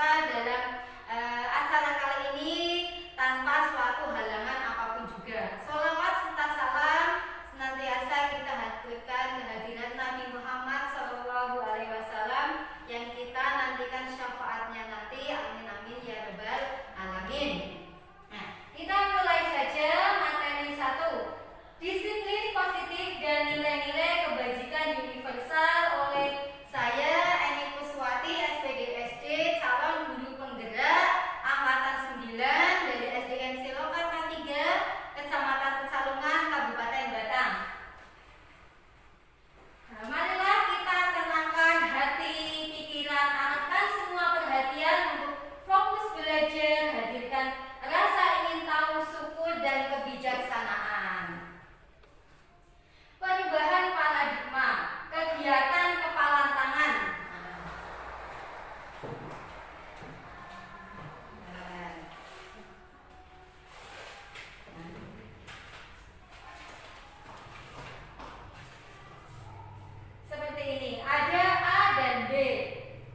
peserta dalam acara kali ini tanpa suatu halangan apapun juga. Sholawat serta salam senantiasa kita haturkan kehadiran Nabi Muhammad SAW yang kita nantikan syafaatnya nanti. Amin amin ya rabbal alamin. Nah, kita mulai saja materi 1. Disiplin positif dan nilai-nilai kebajikan universal oleh saya Eni Kuswati, SPGSD, calon guru penggerak angkatan 9 dari SDN Silokarta 3, Kecamatan Pecalungan, Kabupaten Batang. Nah, marilah kita tenangkan hati, pikiran, arahkan semua perhatian untuk fokus belajar, hadirkan rasa ingin tahu, syukur, dan kebijaksanaan. Perubahan paradigma, kegiatan kepalan tangan. Seperti ini, ada A dan B.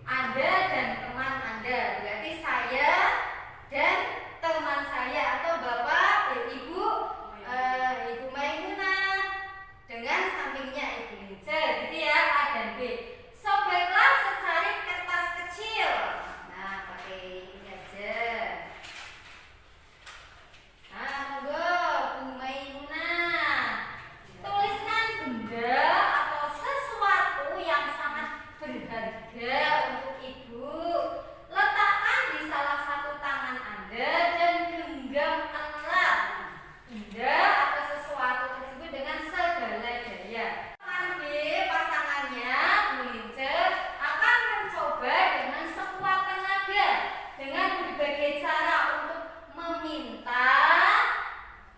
Anda dan teman Anda, berarti saya dan teman saya, atau Bapak, Ibu, Ibu Maimunah dengan sampingnya Ibu Lince, gitu ya, A dan B. Sobeklah secari kertas kecil. Nah, pakai ini aja. Nah, monggo Bu Maimunah, tuliskan benda atau sesuatu yang sangat berharga untuk Ibu. Letakkan di salah satu tangan Anda dan genggam erat benda atau sesuatu tersebut dengan segala daya. Tangan B, pasangannya Bu Lince, akan mencoba dengan sekuat tenaga dengan berbagai cara untuk meminta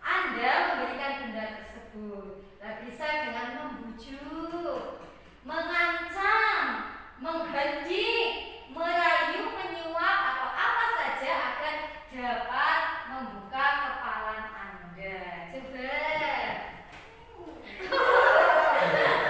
Anda memberikan benda tersebut. Bisa dengan membujuk, mengancam, menghardik, merayu, menyuap, atau apa saja agar dapat membuka kepalan Anda. Coba.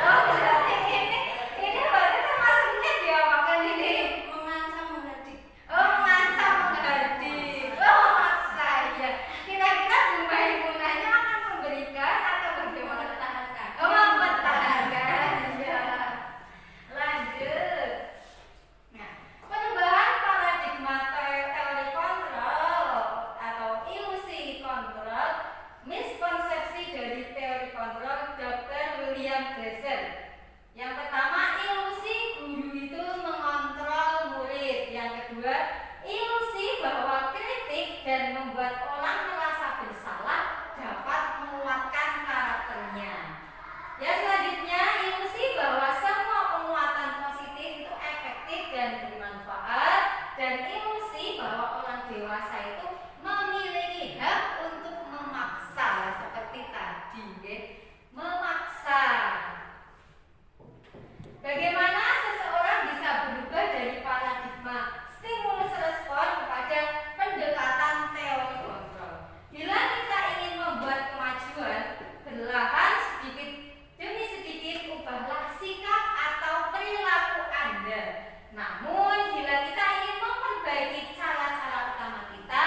Oh, berarti ini berarti termasuknya diapakan ini? Mengancam, menghardik. Oh, mengancam, menghardik. Oh, maksa ya. Kira-kira Bu Maimunahnya akan memberikan atau bagaimana? Mempertahankan. Oh, mempertahankan. Ya. Lanjut. Nah, perubahan paradigma teori kontrol atau ilusi kontrol, miskonsepsi dari teori kontrol Dr. William Glasser. Yang pertama, ilusi guru itu mengontrol murid. Yang kedua, ilusi bahwa kritik dan membuat orang merasa bersalah dapat menguatkan karakternya. Ya, selanjutnya, ilusi bahwa semua penguatan positif itu efektif dan bermanfaat, dan ilusi bahwa orang dewasa itu memiliki hak untuk memaksa, seperti tadi, ya. Memaksa. Bagaimana seseorang bisa berubah dari paradigma stimulus respon kepada pendekatan teori kontrol? Bila kita ingin membuat kemajuan, perlahan sedikit demi sedikit ubahlah sikap atau perilaku Anda. Namun, bila kita ingin memperbaiki cara-cara utama kita,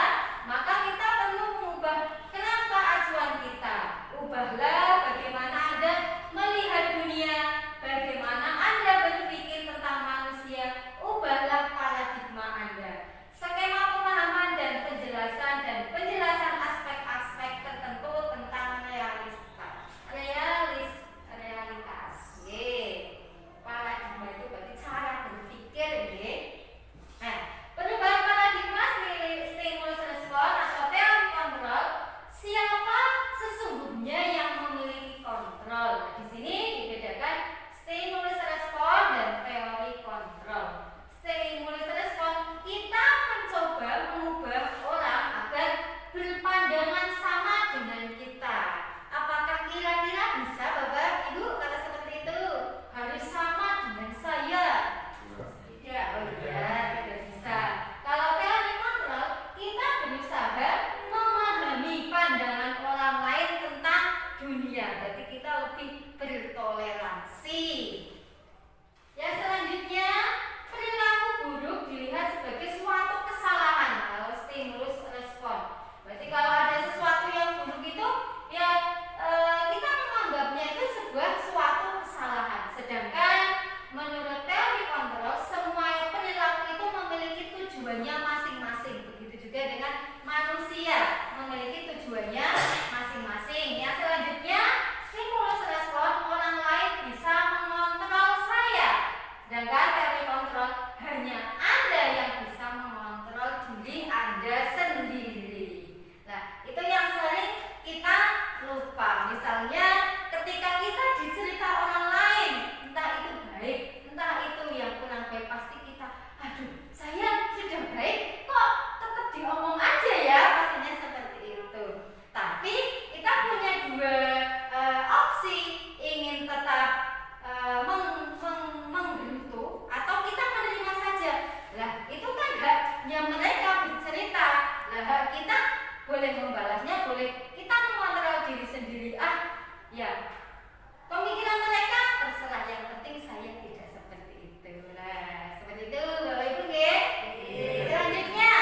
juga dengan manusia, memiliki tujuannya masing-masing. Yang selanjutnya, stimulus respon, orang lain bisa mengontrol saya, sedangkan teori kontrol hanya Anda yang bisa mengontrol diri Anda sendiri. Nah, itu yang sering kita lupa. Misalnya ketika kita dicerita orang lain, entah itu baik, entah itu yang kurang baik, pasti kita, aduh, saya sudah baik kok tetap diomong aja ya, pastinya seperti itu. Tapi kita punya dua opsi, ingin tetap menggerutu atau kita menerima saja. Lah, itu kan haknya mereka bercerita. Lah, hak kita boleh membalasnya, boleh kita mengontrol diri sendiri. Ya, pemikiran mereka terserah, yang penting saya tidak seperti itu. Nah, seperti itu Bapak Ibu ya. Selanjutnya,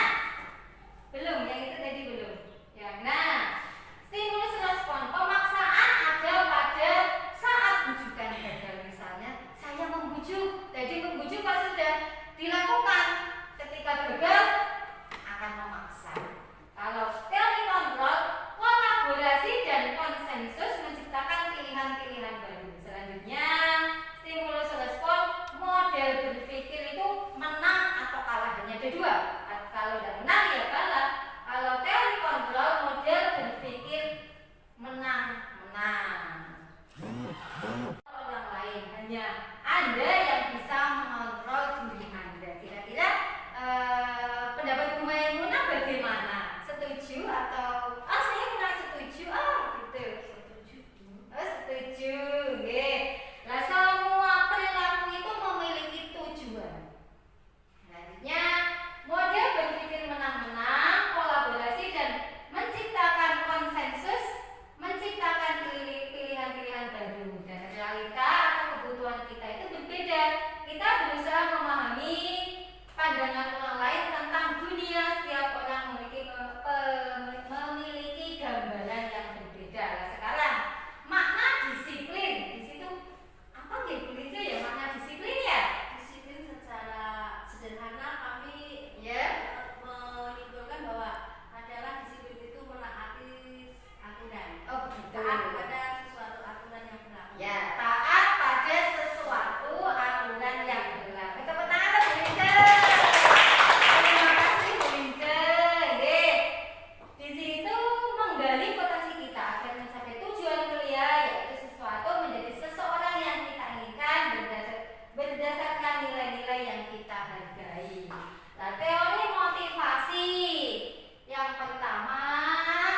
belum, yang itu tadi belum. Ya, nah, stimulus respon, pemaksaan ada pada saat bujukan gagal. Misalnya saya membujuk, jadi membujuk kalau sudah dilakukan, ketika gagal akan memaksa. Kalau teori kontrol, kolaborasi dan konsensus menciptakan pilihan-pilihan baru. Selanjutnya, stimulus respon, model berpikir itu menang atau kalah, hanya ada dua. Kalau tidak menang ya kalah. Kalau teori kontrol, model berpikir menang. Orang lain, hanya Anda yang bisa mengontrol diri Anda. Kira-kira pendapat Bu Maimunah bagaimana? Setuju atau saya kurang setuju? Gitu. Setuju. Nggih. Nah, semua perilaku itu memiliki tujuan. Selanjutnya, model berpikir menang-menang, kolaborasi dan menciptakan konsensus, menciptakan pilihan-pilihan baru. Dan realita atau kebutuhan kita itu berbeda. Kita berusaha memahami pandangan orang lain tentang dunia. Setiap orang memiliki gambaran yang berbeda. Nah, sekarang makna disiplin di situ apa gitu ya, makna disiplin ya? Disiplin secara sederhana kami Ya, menyimpulkan bahwa adalah disiplin itu menaati aturan. oh begitu. Taat pada sesuatu aturan yang berlaku. Ya, taat pada sesuatu aturan yang berlaku. Tepuk tangan Bu Lince. Terima kasih Bu Lince. Nggih. Di situ menggali potensi kita agar mencapai tujuan mulia, yaitu sesuatu menjadi seseorang yang kita inginkan berdasarkan nilai-nilai yang kita hargai. Nah, teori motivasi yang pertama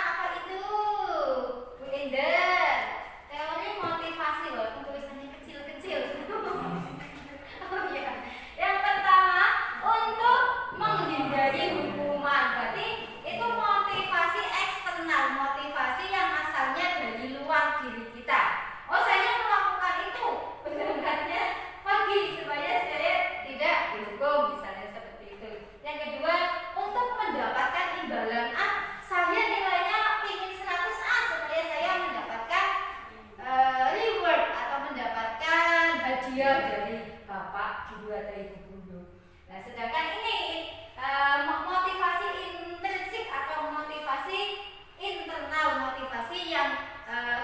apa itu, Bu Ender? Teori motivasi, walaupun tulisannya kecil-kecil. Oh iya. Yang pertama, untuk menghindari hukuman. Berarti itu motivasi eksternal, motivasi yang asalnya dari luar diri kita. Oh, saya melakukan itu berangkatnya pagi supaya saya tidak dihukum, misalnya seperti itu. Yang kedua, untuk mendapatkan imbalan. Saya nilainya ingin 100 supaya saya mendapatkan reward atau mendapatkan hadiah dari bapak, guru atau ibu guru. Nah, sedangkan ini motivasi intrinsik atau motivasi internal, motivasi yang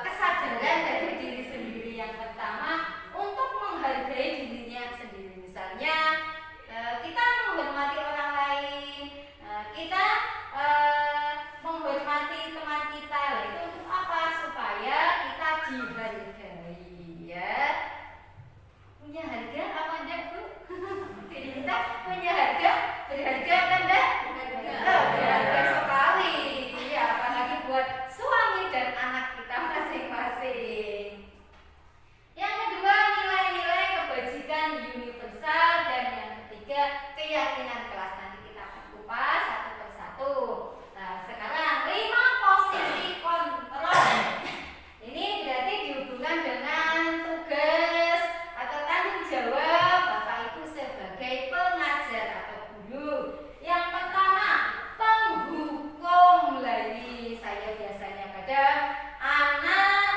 kesadaran dari diri sendiri. Yang pertama, untuk menghargai dirinya sendiri. Misalnya kita menghormati orang lain, kita menghormati teman kita. Itu untuk apa? Supaya kita dihargai, ya. Punya harga apa enggak, Bu? Kita punya harga, berharga apa enggak? Berharga sekali. Ya, apalagi buat suami dan anak kita masing-masing. Yang kedua, nilai-nilai kebajikan universal. Dan yang ketiga, keyakinan kelas. Nanti kita akan kupas satu persatu. Nah, sekarang 5 posisi kontrol. Ini berarti dihubungkan dengan tugas atau tanggung jawab Bapak Ibu sebagai pengajar atau guru. Yang pertama, penghukum. Lagi saya biasanya kadang anak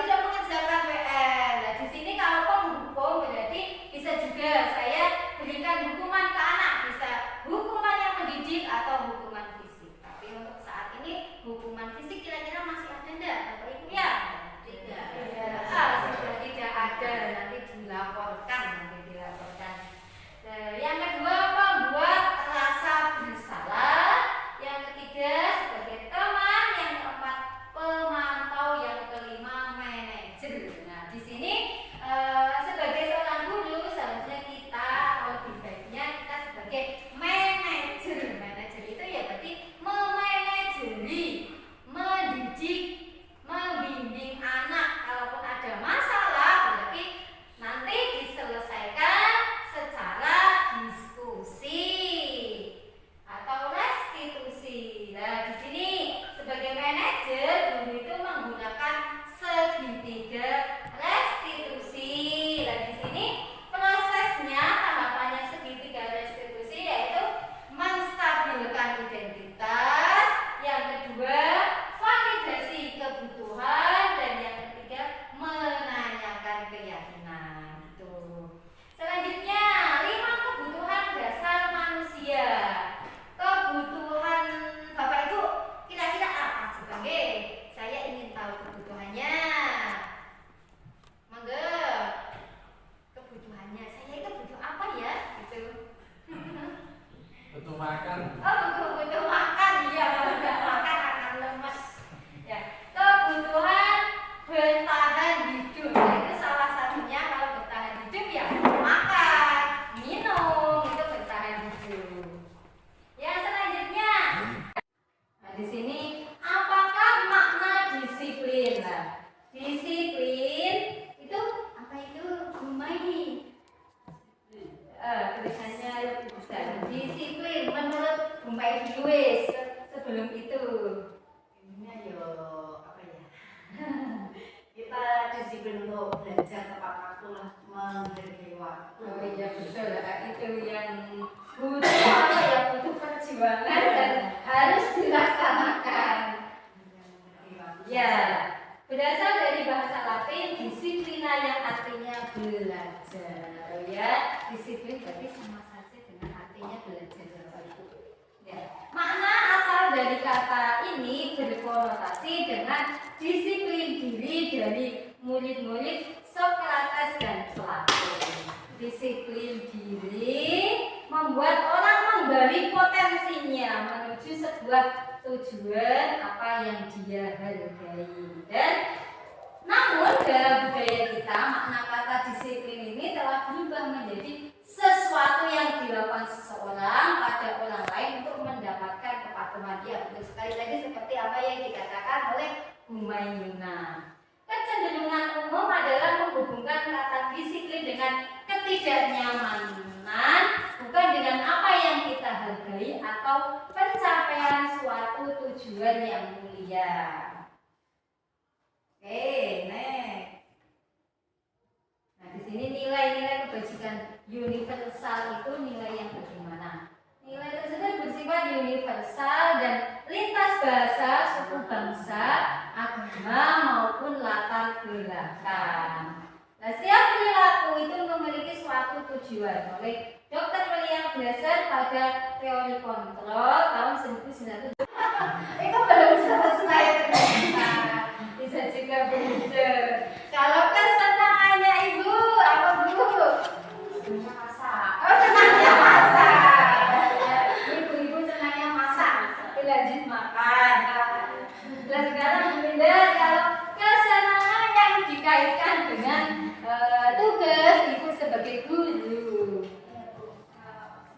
tidak mengerjakan PR. Nah, di sini kalau penghukum berarti bisa juga saya berikan hukuman ke anak, bisa hukuman yang mendidik atau hukuman fisik. makan. Oh, butuh makan, iya. Kalau nggak makan akan lemes. Ya, kebutuhan bertahan hidup. Itu salah satunya kalau bertahan hidup ya makan, minum itu bertahan hidup. Yang selanjutnya, nah di sini apakah makna disiplin? Nah, disiplin itu apa itu? Humaini. Tulisannya lebih besar. Disiplin menurut Bumpai Lewis sebelum itu. Ininya yo apa ya? Kita disiplin untuk belajar tepat waktu lah, menghargai waktu. Oh iya betul, itu yang butuh apa ya, butuh perjuangan dan harus dilaksanakan. Ya, berasal dari bahasa Latin disiplina yang artinya belajar. Ya, disiplin berarti sama saja dengan artinya belajar. Ya, makna asal dari kata ini berkonotasi dengan disiplin diri dari murid-murid Sokrates dan Plato. Disiplin diri membuat orang menggali potensinya menuju sebuah tujuan apa yang dia hargai. Dan namun dalam budaya kita makna kata disiplin ini telah berubah menjadi sesuatu yang dilakukan seseorang pada orang lain untuk mendapatkan kepatuhan dia. Betul sekali tadi seperti apa yang dikatakan oleh Humayuna. Kecenderungan umum adalah menghubungkan kata disiplin dengan ketidaknyamanan, bukan dengan apa yang kita hargai atau pencapaian suatu tujuan yang mulia. Oke, next. Nah, di sini nilai-nilai kebajikan universal itu nilai yang bagaimana? Nilai tersebut bersifat universal dan lintas bahasa, suku bangsa, agama maupun latar belakang. Nah, setiap perilaku itu memiliki suatu tujuan. Oleh Dr. William Glasser pada teori kontrol tahun 1900. Itu belum selesai ternyata. Bisa juga belajar. Kalau kesenangannya ibu apa bu? Senangnya masak. Oh, senangnya masak. Ya, ibu-ibu senangnya masak. Lanjut makan. Dan sekarang bunda kalau kesenangan yang dikaitkan dengan tugas ibu sebagai guru.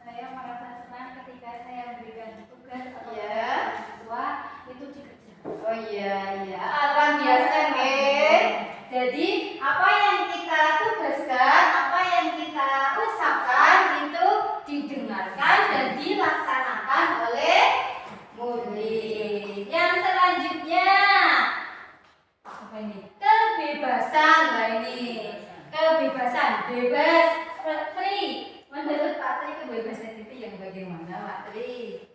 Saya merasa senang ketika saya memberikan tugas atau Ya. siswa itu dikerjakan. Oh iya iya, luar biasa nih. Jadi apa yang kita tugaskan, apa yang kita ucapkan itu didengarkan dan dilaksanakan oleh murid. Yang selanjutnya apa ini? Kebebasan. Nah ini kebebasan, bebas, free. Menurut Pak Tri kebebasan itu yang bagaimana Pak Tri?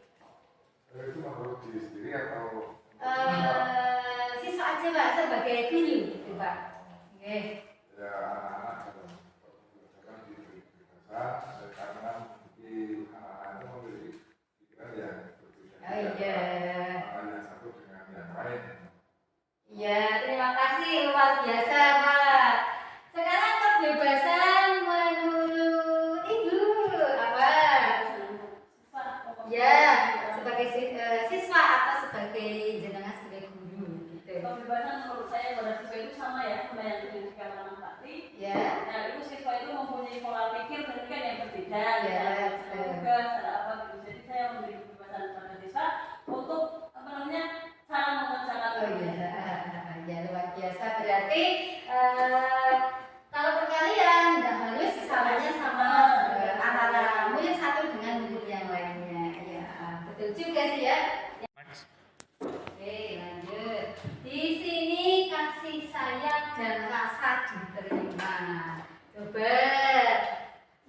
Itu menurut diri sendiri atau Siswa aja Pak sebagai guru gitu Pak. Oke. ya anak-anak kan diberi kebebasan karena di anak-anak itu memiliki pikiran yang berbeda. Oh iya. Yang satu dengan yang lain. Iya, terima kasih luar biasa Pak. Sekarang kebebasan menurut Ibu apa? Ya, sebagai siswa atau sebagai jenengan sebagai guru gitu. Kebebasan menurut saya pada siswa itu sama ya, sama yang dikatakan anak tadi. Ya. Nah, itu siswa itu mempunyai pola pikir tentunya yang berbeda. Ya, Ada betul. tugas, ada apa gitu. Jadi saya memberi kebebasan pada siswa untuk apa namanya cara mengerjakan. Oh iya, ya luar biasa. Berarti kalau perkalian nggak harus salahnya sama antara murid satu dengan murid yang lainnya. Ya, betul juga sih ya. Oke, lanjut. Di sini kasih sayang dan rasa diterima. Coba,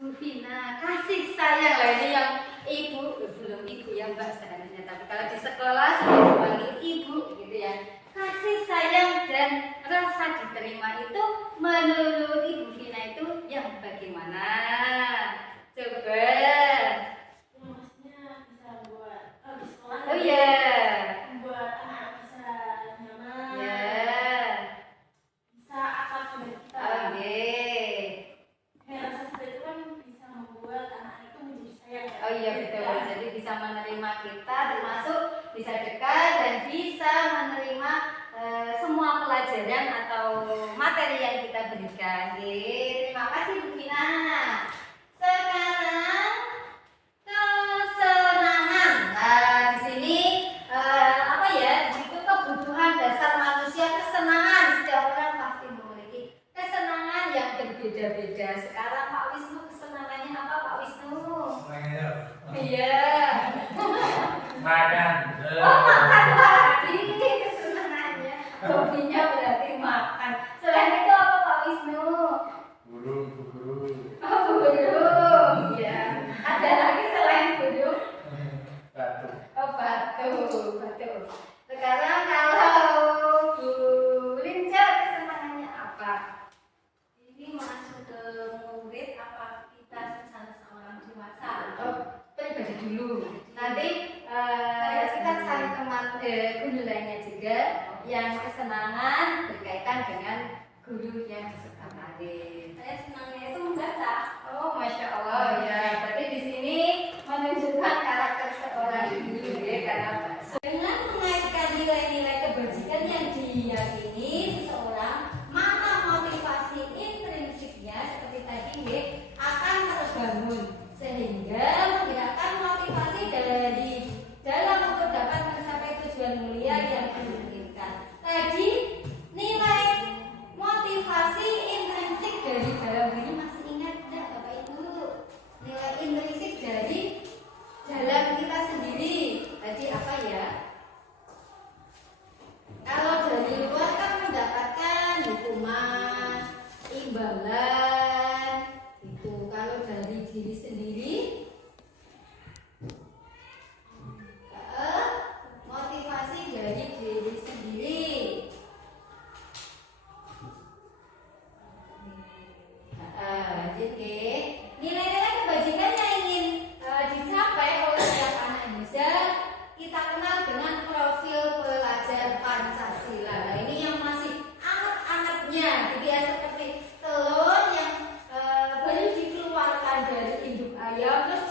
Bu Vina, kasih sayang lah ini yang ibu, belum ibu ya Mbak sebenarnya, tapi kalau di sekolah sudah dipanggil ibu gitu ya. Kasih sayang dan rasa diterima itu menurut Ibu Vina itu yang bagaimana? Coba. Maksudnya bisa buat di sekolah. Oh iya. Membuat anak bisa nyaman. Ya. Bisa akrab dengan kita. Oke. Rasa seperti itu kan bisa membuat anak itu menjadi sayang. Oh iya betul. Jadi bisa menerima kita, termasuk bisa dekat dan bisa menerima semua pelajaran atau materi yang kita berikan. Terima kasih Bu Vina. Sekarang kesenangan. Nah, di sini apa ya? Di situ kebutuhan dasar manusia, kesenangan. Setiap orang pasti memiliki kesenangan yang berbeda-beda. Sekarang Pak Wisnu kesenangannya apa, Pak Wisnu? Iya. Makan. Oh, makan lagi kesenangannya. Hobinya berarti makan. Selain itu apa Pak Wisnu? Burung. Oh, burung. Ya. Ada lagi selain burung? Batu. Oh, batu. Sekarang kalau Bu Linca kesenangannya apa? Ini masuk ke murid apa kita sama orang dewasa? Oh, pribadi dulu. Nanti kita cari teman guru lainnya juga yang kesenangan berkaitan dengan guru yang disebutkan. Saya senangnya itu membaca. Oh, masya Allah ya. Berarti di sini menunjukkan karakter seorang guru ya, karena dengan mengaitkan nilai-nilai kebajikan yang diyakini seseorang, maka motivasi intrinsiknya seperti tadi akan terbangun sehingga menggerakkan motivasi dari dalam untuk dapat mencapai tujuan mulia yang diinginkan. Tadi nilai motivasi intrinsik dari dalam diri masih ingat tidak Bapak Ibu? Nilai intrinsik dari dalam kita sendiri tadi apa ya? Kalau dari luar kan mendapatkan hukuman, imbalan, itu. Kalau dari diri sendiri, motivasi dari diri sendiri. Jadi nilai-nilai kebajikan yang ingin dicapai oleh setiap anak Indonesia kita kenal dengan profil pelajar Pancasila. Nah, ini yang masih anget-angetnya, jadi ya seperti telur yang baru dikeluarkan dari induk ayam terus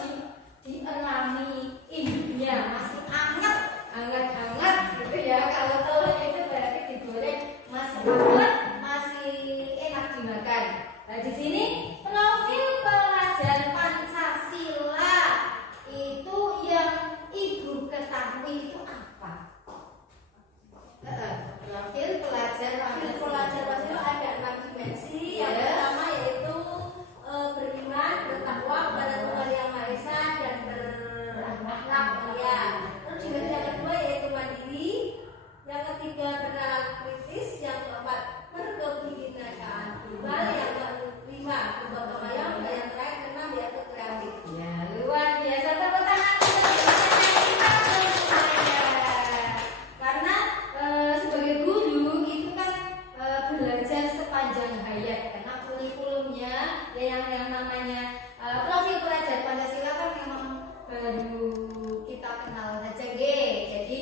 dienami induknya, masih hangat gitu ya. Kalau telur itu berarti digoreng masih hangat, masih enak dimakan. Nah, di sini profil pelajar Pancasila itu yang Ibu ketahui itu apa? Profil pelajar Pancasila ada 6 dimensi. Ya. Yang pertama yaitu beriman, bertakwa kepada Tuhan Yang Maha Esa dan berakhlak mulia. Terus dimensi yang kedua yaitu mandiri, yang ketiga bernalar kritis, yang keempat berkebinekaan tunggal, yang kelima bergotong royong, dan yang terakhir keenam yaitu kreatif. ya, luar biasa. Tepuk tangan untuk kita semuanya. Karena sebagai guru itu kan belajar sepanjang hayat, karena kurikulumnya yang namanya profil pelajar Pancasila kan memang baru kita kenal saja, jadi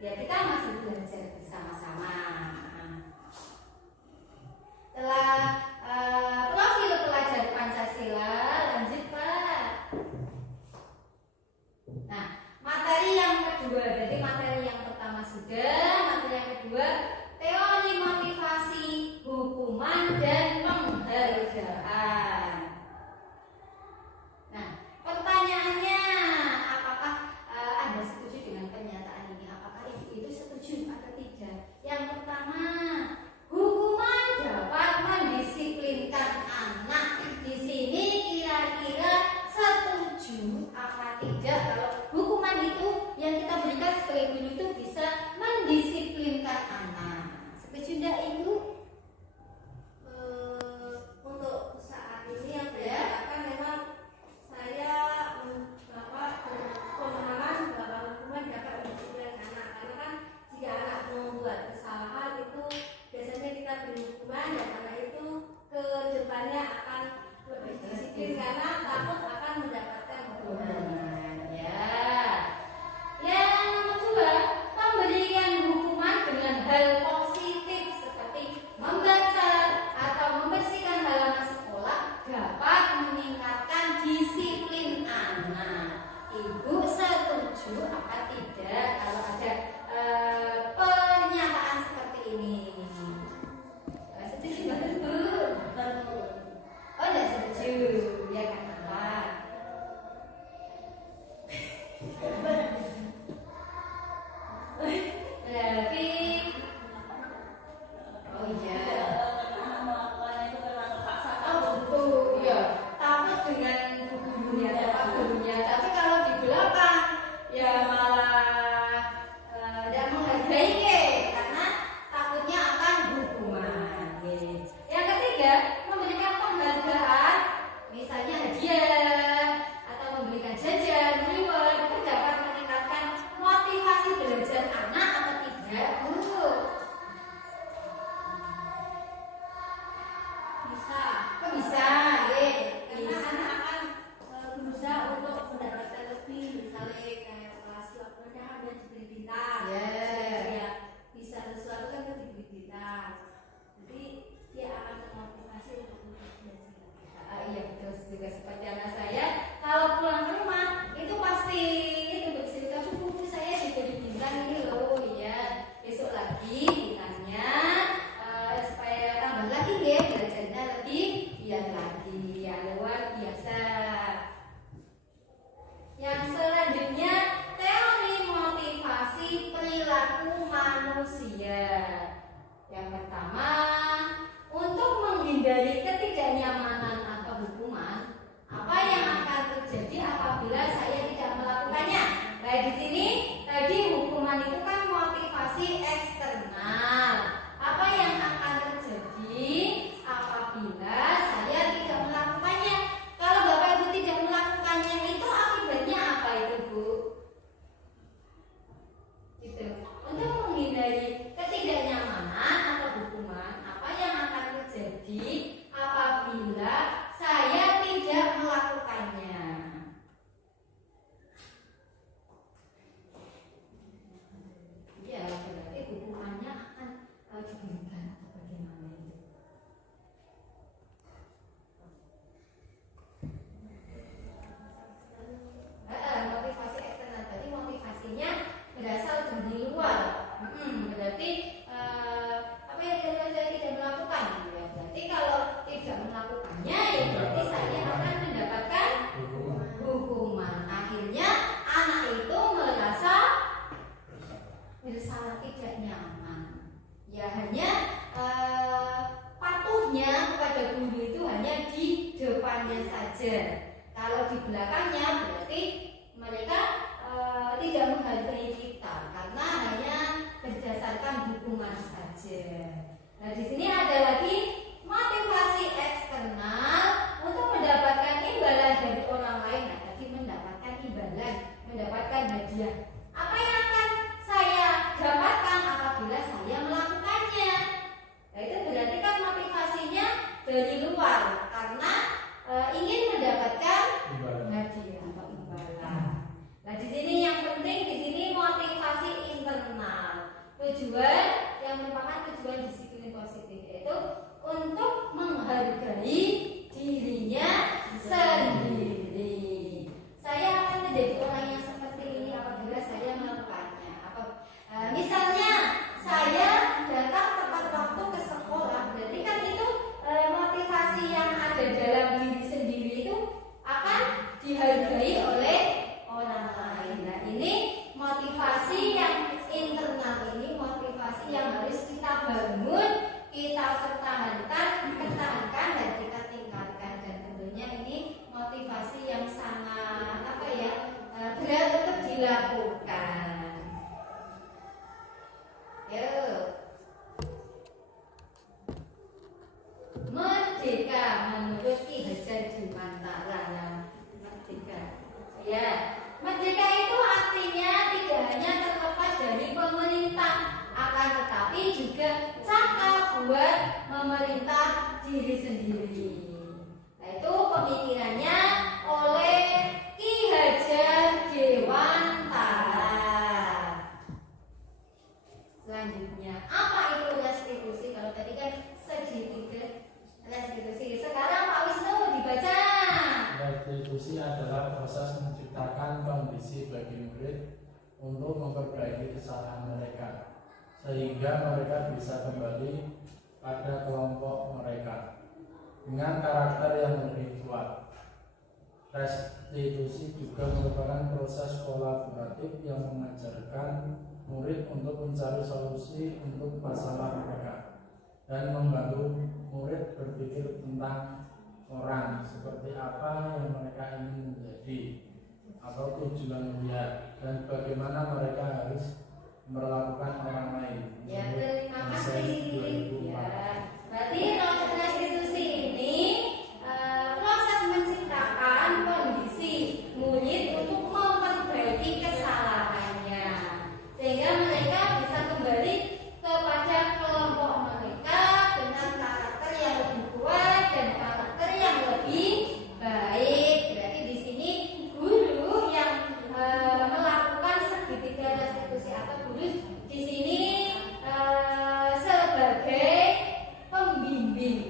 ya kita masih belajar bersama-sama. Setelah profil pelajar Pancasila, lanjut Pak. Nah, materi yang kedua, jadi materi yang pertama sudah, materi yang kedua teori motivasi, hukuman dan penghargaan. Nah, pertanyaannya, apakah Anda setuju dengan pernyataan ini? Apakah Ibu itu setuju atau tidak? Yang pertama, hukuman dapat mendisiplinkan anak. Di sini kira-kira setuju apa tidak kalau hukuman itu yang kita berikan sebagai guru itu bisa mendisiplinkan anak? Setuju tidak Ibu? Untuk saat ini yang berdasarkan memang saya pemahaman bahwa hukuman dapat mendisiplinkan anak, karena kan jika anak membuat kesalahan itu biasanya kita beri hukuman dan anak itu ke depannya akan lebih disiplin karena takut akan mendapatkan hukuman. Ya. Yang kedua, motivasi eksternal. Apa yang akan terjadi apabila saya tidak melakukannya? Kalau Bapak Ibu tidak melakukannya itu akibatnya apa itu, Bu? Gitu. Untuk menghindari ketidaknyamanan atau hukuman, apa yang akan terjadi apabila saya tidak melakukannya? Ya, berarti hukumannya akan diberikan atau bagaimana itu? Motivasi eksternal tadi motivasinya berasal dari luar. Berarti apa yang saya tidak melakukan? Ya, berarti kalau tidak melakukannya, ya berarti saya akan mendapatkan hukuman. Akhirnya anak itu merasa bersalah, tidak nyaman. Ya hanya patuhnya kepada guru itu hanya di depannya saja. Kalau di belakangnya berarti mereka tidak menghargai kita karena hanya berdasarkan hukuman saja. Nah di sini ada lagi motivasi eksternal untuk mendapatkan imbalan dari orang lain. Nah tadi mendapatkan imbalan, mendapatkan hadiah. Apa yang akan saya dapatkan apabila saya melakukannya? Nah itu berarti kan motivasinya dari luar karena ingin mendapatkan hadiah atau imbalan. Nah di sini yang penting di sini motivasi internal, tujuan yang merupakan tujuan disiplin positif yaitu untuk menghargai dirinya sendiri. Saya akan menjadi orang yang seperti ini apabila saya melakukannya. Misalnya saya datang tepat waktu ke sekolah, berarti kan itu motivasi yang ada dalam diri sendiri itu akan dihargai oleh orang lain. Nah ini motivasi yang internal, ini motivasi yang harus kita bangun, kita pertahankan dan kita tingkatkan. Dan tentunya ini motivasi yang sangat berat untuk dilakukan. Merdeka menurut Ki Hajar Dewantara yang merdeka. Ya, merdeka itu artinya tidak hanya terlepas dari pemerintah, akan tetapi juga cakap buat memerintah diri sendiri. Nah, itu pemikirannya oleh Ki Hajar Dewantara. Selanjutnya, apa itu restitusi? Kalau tadi kan segitiga restitusi. Sekarang Pak Wisnu dibaca. Restitusi adalah proses menciptakan kondisi bagi murid untuk memperbaiki kesalahan mereka, sehingga mereka bisa kembali pada kelompok mereka dengan karakter yang lebih kuat. Restitusi juga merupakan proses kolaboratif yang mengajarkan murid untuk mencari solusi untuk masalah mereka dan membantu murid berpikir tentang orang seperti apa yang mereka ingin menjadi atau tujuan mulia dan bagaimana mereka harus memperlakukan orang lain. Ya, terima kasih. Ya, berarti restitusi ini proses menciptakan kondisi murid untuk memperbaiki kesalahannya sehingga mereka bisa kembali kepada kelompok mereka dengan karakter yang lebih kuat dan karakter yang lebih baik. Berarti di sini guru yang melakukan segitiga restitusi atau guru di sini sebagai pembimbing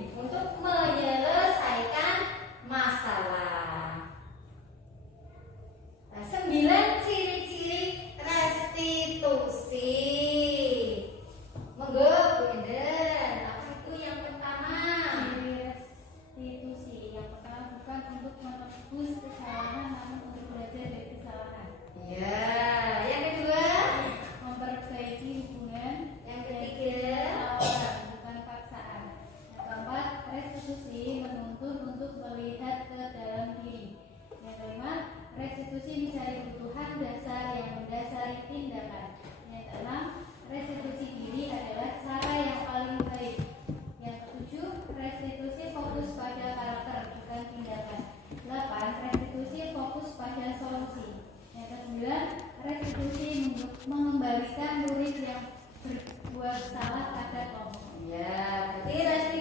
restitusi mengembalikan murid yang berbuat salah pada kelompok. Ya, berarti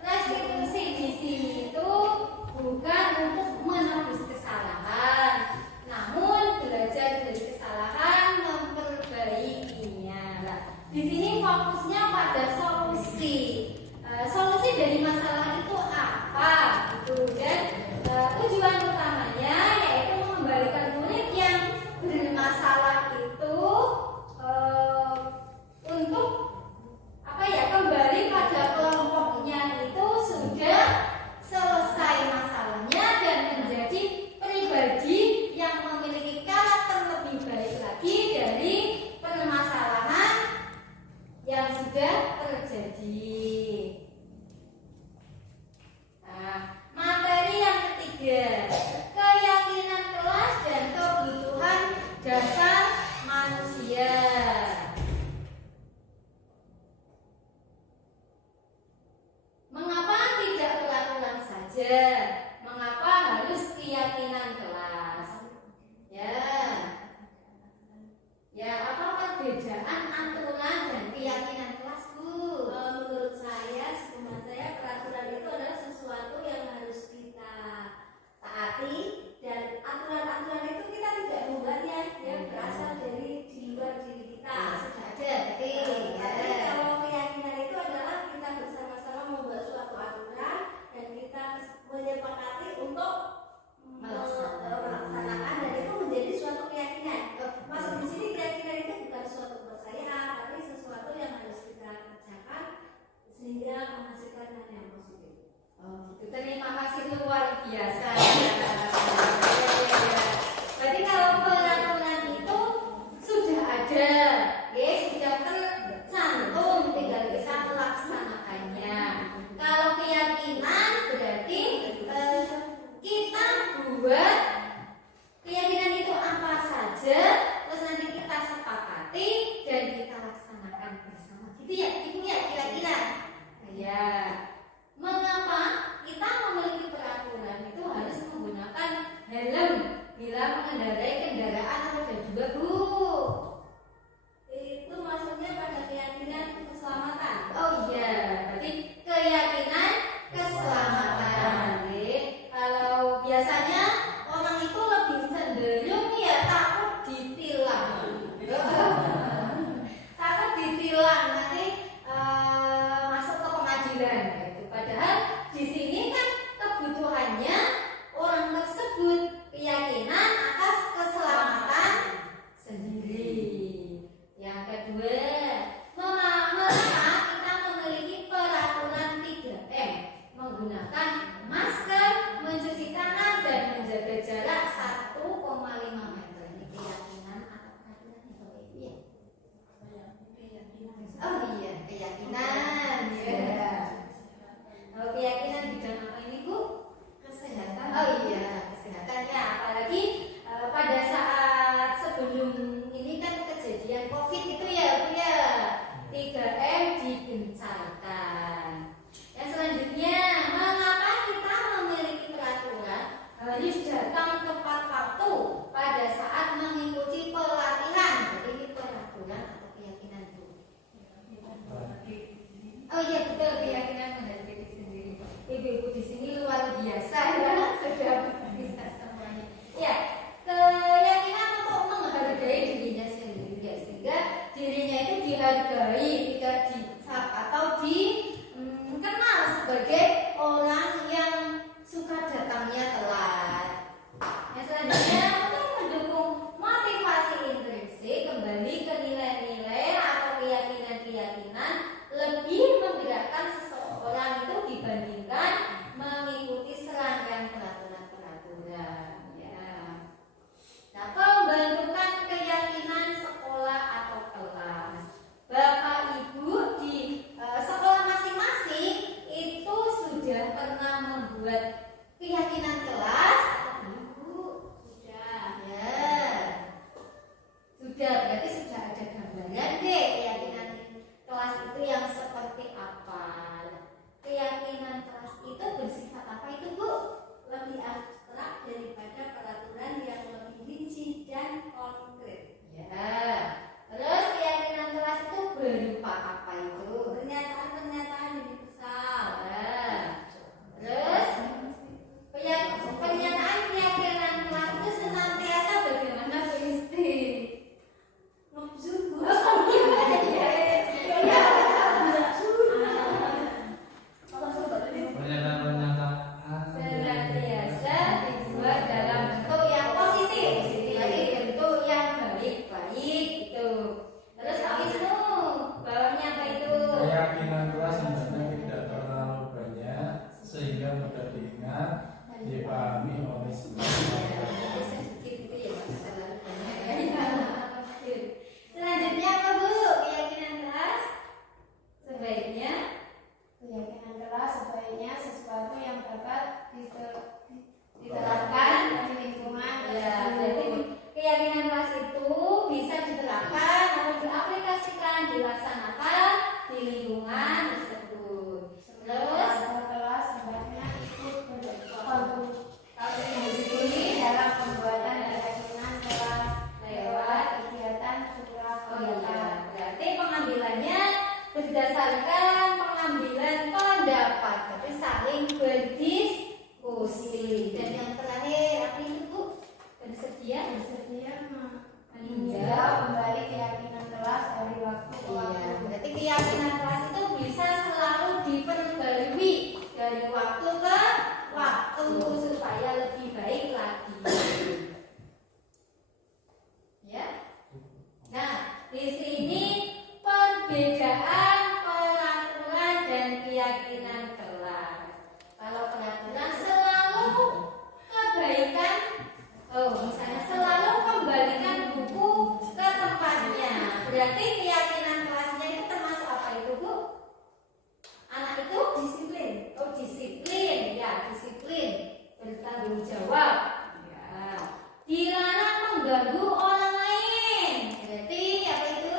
restitusi di sini itu bukan untuk menebus kesalahan, namun belajar dari kesalahan, memperbaikinya. Nah, di sini fokusnya pada solusi. Solusi dari masalah itu apa? Gitu. Dan tujuan utamanya yaitu mengembalikan murid yang bermasalah itu untuk apa ya, kembali pada kelompoknya itu sudah selesai masalahnya dan menjadi pribadi yang memiliki karakter lebih baik lagi dari permasalahan yang sudah terjadi. Nah, materi yang ketiga, keyakinan kelas dan kebutuhan dasar manusia. Mengapa tidak peraturan saja? Mengapa harus keyakinan kelas? Ya, apa perbedaan aturan dan keyakinan kelas, Bu? Menurut saya, sepengetahuan saya, peraturan itu adalah sesuatu yang harus kita taati, dan aturan-aturan itu kita tidak membuatnya, dia berasal dari di luar diri kita. Sudah ada, betul. Tapi kalau keyakinan itu adalah kita bersama-sama membuat suatu aturan dan kita menyepakati untuk melaksanakan, dan itu menjadi suatu keyakinan. Maksud di sini keyakinan itu bukan suatu kepercayaan, tapi sesuatu yang harus kita kerjakan sehingga menghasilkan hal yang positif. Terima kasih, luar biasa. Berarti kalau peraturan itu sudah ada, ya, sudah tercantum, tinggal kita melaksanakannya. Kalau keyakinan berarti kita buat keyakinan itu apa saja, terus nanti kita sepakati dan kita laksanakan bersama. Gitu ya, itu ya keyakinan. Ya. Mengapa kita memiliki peraturan itu harus menggunakan helm bila mengendarai kendaraan roda 2, Bu? Itu maksudnya pada keyakinan keselamatan. Oh iya, berarti keyakinan keselamatan. Kalau biasanya orang itu lebih cenderung ya takut ditilang. Takut ditilang nanti masuk ke pengadilan. Padahal di sini kan kebutuhannya orang tersebut keyakinan atas keselamatan sendiri. Yang kedua, mengapa kita memiliki peraturan 3M, menggunakan masker, mencuci tangan dan menjaga jarak 1,5 meter. Ini keyakinan atau peraturan itu ya? Oh iya, keyakinan. Ya. Keyakinan bidang apa ini, Bu? Kesehatan. Oh iya, kesehatannya. Apalagi pada saat sebelum ini kan kejadian COVID itu ya, Bu ya. 3M digencarkan. Yang selanjutnya, mengapa kita memiliki peraturan harus datang tepat waktu pada saat mengikuti pelatihan? Jadi ini peraturan atau keyakinan, Bu? Oh iya, betul, keyakinan menghadapi diri sendiri. Ibu-ibu di sini luar biasa ya, sudah bisa semuanya. Ya, keyakinan untuk menghargai dirinya sendiri, ya, sehingga dirinya itu dihargai, tidak dicap atau dikenal sebagai orang yang suka datangnya telat. Yang selanjutnya, untuk mendukung motivasi intrinsik, kembali ke nilai-nilai atau keyakinan-keyakinan lebih menggerakkan seseorang itu dibandingkan mengikuti serangkaian peraturan-peraturan. Ya. Nah, pembentukan keyakinan sekolah atau kelas. Bapak Ibu di sini perbedaan peraturan dan keyakinan kelas. Kalau peraturan selalu kebaikan, misalnya selalu kembalikan buku ke tempatnya. Berarti keyakinan kelasnya itu termasuk apa itu, Bu? Anak itu disiplin. Oh, disiplin. Ya, disiplin. Bertanggung jawab. Ya. Dilarang mengganggu orang lain. Berarti apa itu?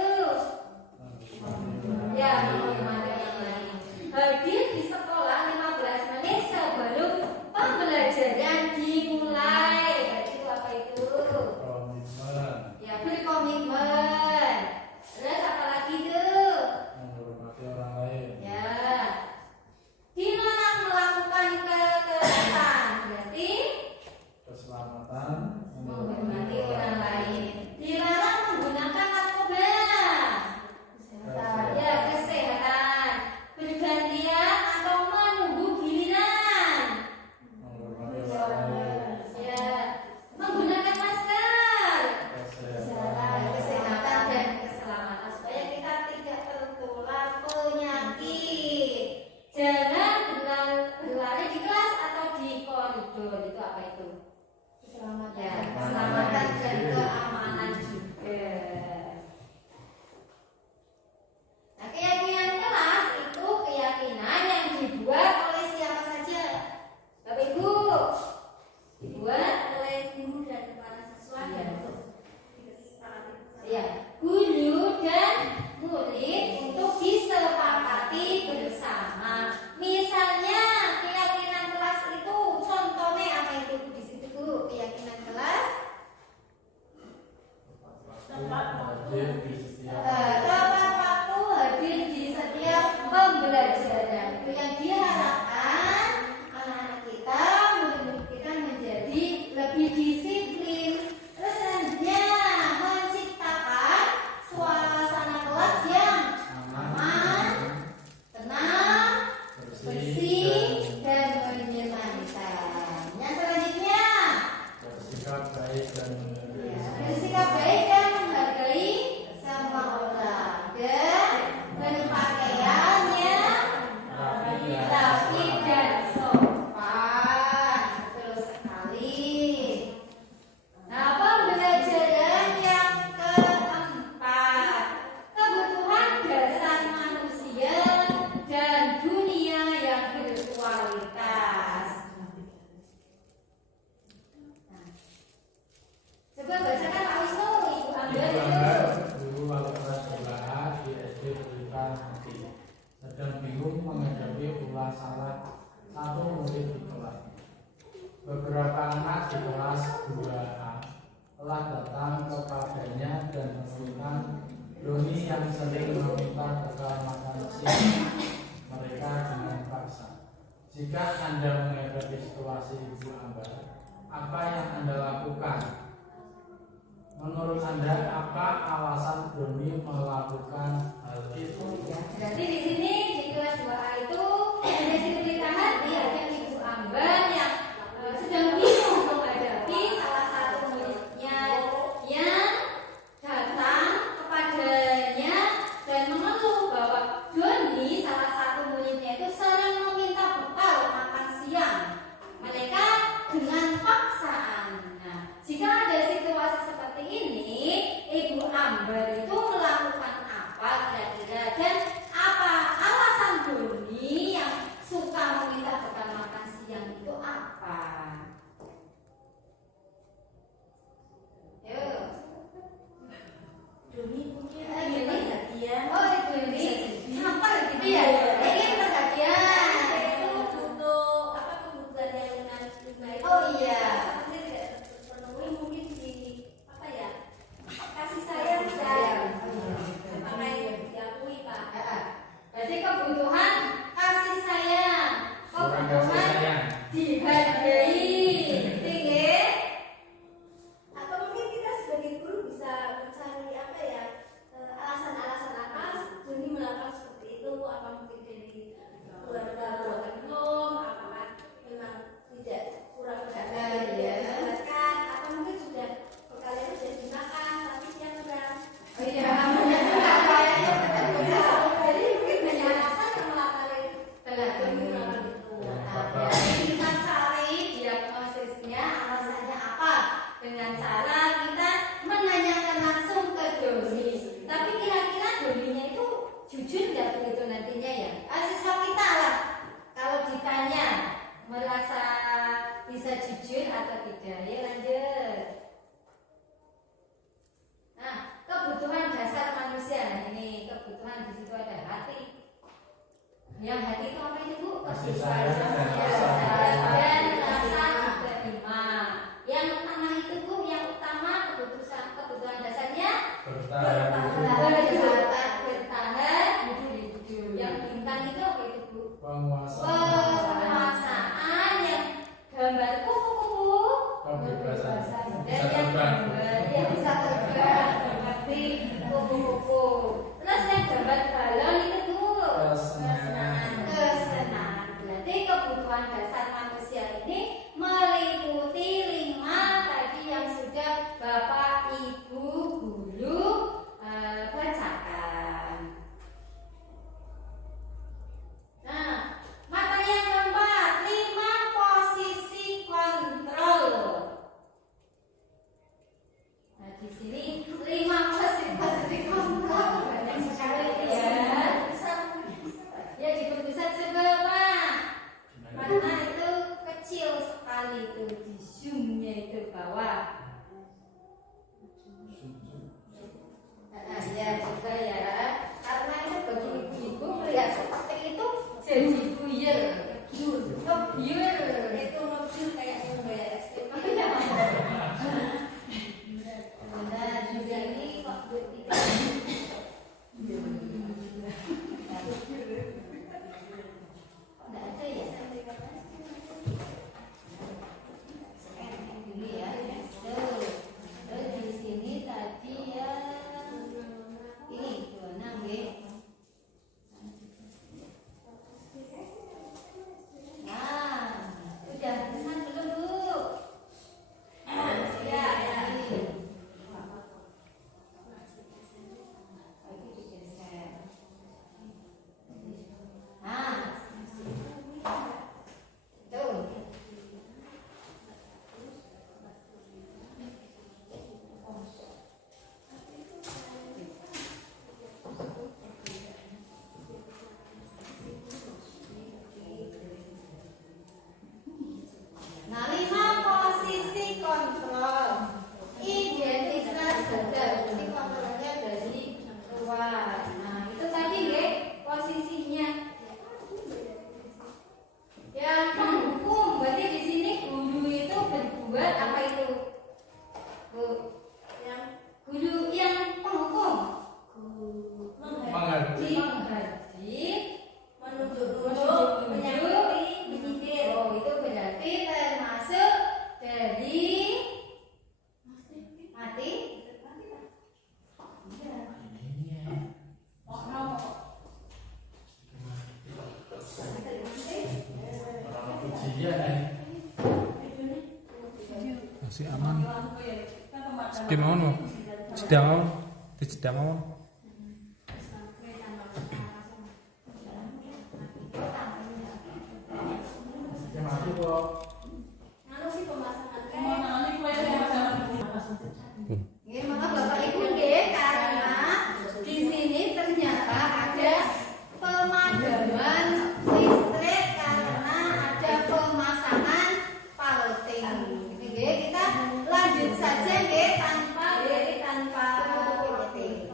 Ya, menghormati orang lain. Hadir di sekolah 15 menit sebelum pembelajaran dimulai. Berarti itu apa itu? Komitmen. Ya, berkomitmen. Terus apa lagi tuh? Menghormati orang lain. Ya. Dilarang melakukan kekerasan. Berarti Keselamatan. menghormati orang lain. Dilarang menggunakan narkoba. Ya, kesehatan. Bergantian atau menunggu giliran. Menghormati orang lain. Ya. Menggunakan masker. Kesehatan. Kesehatan dan keselamatan supaya kita tidak tertular penyakit. Jangan berlari di kelas atau di koridor. Itu apa itu? Ya, keselamatan dan keamanan juga. Nah, keyakinan kelas itu keyakinan yang dibuat oleh siapa saja, Bapak Ibu? Dibuat oleh guru dan para siswa dan ya, guru dan murid untuk disepakati bersama. Misalnya keyakinan kelas itu contohnya apa itu di situ, Bu? Keyakinan kelas Hadir di setiap tepat waktu, hadir di setiap pembelajaran. Itu yang diharapkan anak-anak kita, murid-murid kita menjadi lebih disiplin. Terus selanjutnya menciptakan suasana kelas yang aman, tenang, bersih dan menyenangkan. Yang selanjutnya bersikap baik dan bersikap baik dan menghargai semua orang dan berpakaian yang rapi dan sopan. Betul sekali. Nah, pembelajaran yang keempat, kebutuhan dasar manusia dan dunia yang berkualitas. Coba bacakan Pak Wisnu, Ibu Angga Ibu itu. Angga, guru wali kelas sebelah A di SD Pelita Nanti, sedang bingung menghadapi ulah salah satu murid di kelas. Beberapa anak di kelas 2A telah datang kepadanya dan mengeluhkan Doni yang sering meminta bekal makan siang mereka dengan paksa. Jika Anda menghadapi situasi Ibu Angga, apa yang Anda lakukan? Menurut Anda, apa alasan Doni melakukan hal itu? Berarti di sini di kelas 2A itu ada cerita hati, ada Ibu Ambar yang sedang bingung menghadapi salah satu muridnya yang datang kepadanya dan mengeluh bahwa Doni, salah satu muridnya itu sering meminta bekal makan siang mereka dengan paksaan. Nah, jika ada situasi seperti ini, Ibu Ambar itu melakukan apa kira-kira dan apa alasan Doni yang suka meminta bekal makan siang itu apa? Yuk. Doni mungkin Doni. perhatian. Oh, Doni sampar gitu ya? Ingin perhatian. Itu untuk apa kebutuhan yang itu. Oh, iya. Seperti tidak terpenuhi mungkin di apa ya? Kasih sayang pakai diakui Pak. Berarti kebutuhan kasih sayang, Kurang kasih kebutuhan sayang. dihargai, tinggi. Atau mungkin kita sebagai guru bisa mencari apa ya? Yang hati itu apa itu Bu? Kasih sayang dan Dan rasa terima. Yang utama itu Bu, yang utama kebutuhan dasarnya bertahan hidup. Yang bintang itu apa itu Bu? Penguasaan yang gambar kupu-kupu. Kebebasan. Dan yang gambar yang bisa terbang seperti kupu-kupu. Terus yang gambar balon itu Bu, kesenangan. Berarti kebutuhan dasar manusia ini meliputi 5 tadi yang sudah Bapak Ibu Guru bacakan. Nah, materi yang keempat, 5 posisi kontrol. Nah, di sini 5 posisi kontrol banyak sekali ya. Ya diperbesar coba. Karena itu kecil sekali itu di zoomnya itu bawah. Ya juga ya. Karena itu bagi ibu-ibu melihat seperti itu jadi buyar. Ngebuyur itu ngebuyur kayak membayar SPP. Nah juga ini waktu kita nggak ada ya. Ini ya. Terus di sini tadi ya ini 26 ya. Nah, udah pesan belum Bu? Ya, ini. Lagi digeser. Nah, tuh. Nah, 5 posisi kontrol. Identitas gagal. Ini kontrolnya dari luar. Nah, itu tadi ya posisinya. Yang penghukum, berarti di sini guru itu berbuat apa itu? Bu, yang guru yang penghukum. Mengerti. menunjuk-nunjuk, menyakiti, menyindir. Oh, itu berarti termasuk dari mati. Masih aman. Sedih mau, sedang mau, tidak mau. Mati kok. Anu sih pemasangan Ya, maka Bapak Ibu deh, karena di sini ternyata ada pemadaman listrik karena ada pemasangan palting. Oke, kita lanjut saja ya tanpa palting.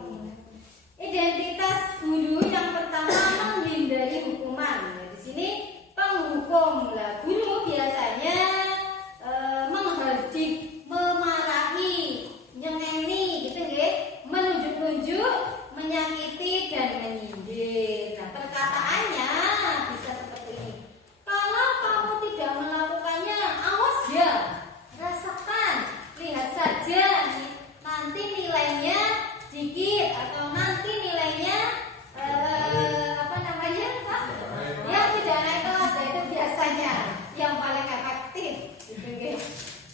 Identitas guru yang pertama menghindari hukuman. Ya, di sini penghukum lah. Guru biasanya menghardik, memarahi, nyengeni gitu ya, menunjuk-nunjuk, menyakiti dan menyindir. Nah, perkataannya bisa seperti ini. Kalau kamu tidak melakukannya, awas ya, rasakan, lihat saja nanti nilainya sedikit atau nanti nilainya ya tidak naik kelas. Ya, itu biasanya yang paling efektif gitu.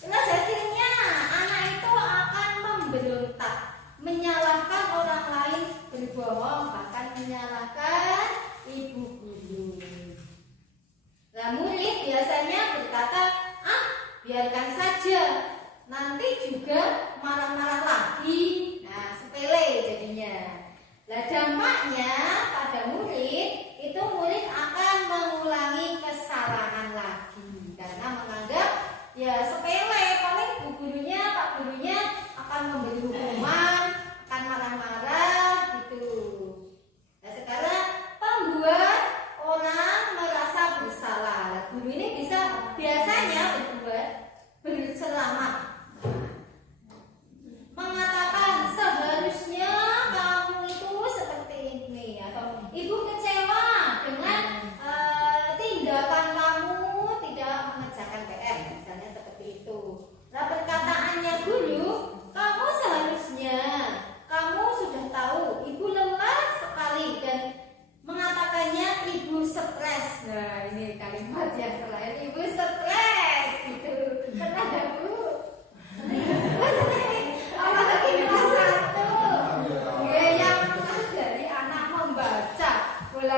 Terus hasilnya anak itu akan memberontak, menyalahkan orang lain, berbohong, bahkan menyalahkan ibu guru. Nah, murid biasanya berkata, biarkan saja, nanti juga marah-marah lagi. Nah, sepele jadinya. Nah, dampaknya pada murid itu murid akan mengulangi kesalahan lagi karena menganggap ya sepele, paling bu gurunya, pak gurunya akan memberi hukuman, akan marah-marah gitu. Nah, sekarang pembuat orang